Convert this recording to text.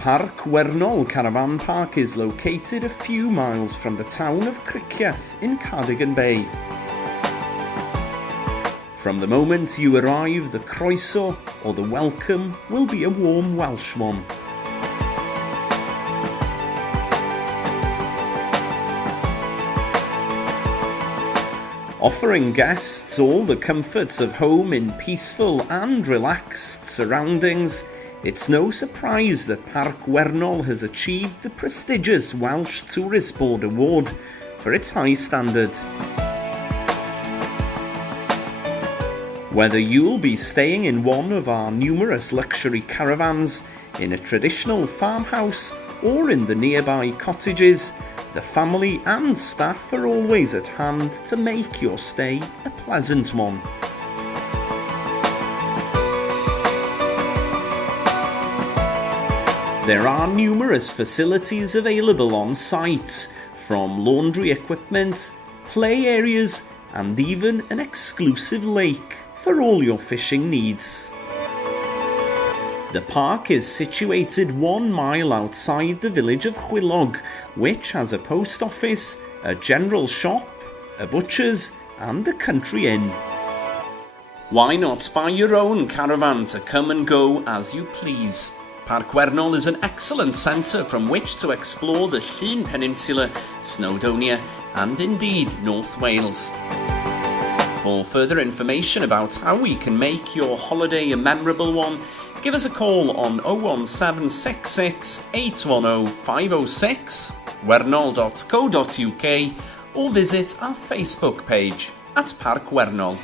Parc Wernol Caravan Park is located a few miles from the town of Cricieth in Cardigan Bay. From the moment you arrive, the croeso or the welcome will be a warm Welsh one. Offering guests all the comforts of home in peaceful and relaxed surroundings, it's no surprise that Parc Wernol has achieved the prestigious Welsh Tourist Board Award for its high standard. Whether you'll be staying in one of our numerous luxury caravans, in a traditional farmhouse, or in the nearby cottages, the family and staff are always at hand to make your stay a pleasant one. There are numerous facilities available on site, from laundry equipment, play areas, and even an exclusive lake for all your fishing needs. The park is situated 1 mile outside the village of Chwilog, which has a post office, a general shop, a butcher's, and a country inn. Why not buy your own caravan to come and go as you please? Parc Wernol is an excellent centre from which to explore the Llŷn Peninsula, Snowdonia, and indeed North Wales. For further information about how we can make your holiday a memorable one, give us a call on 01766 810 506, wernol.co.uk, or visit our Facebook page at Parc Wernol.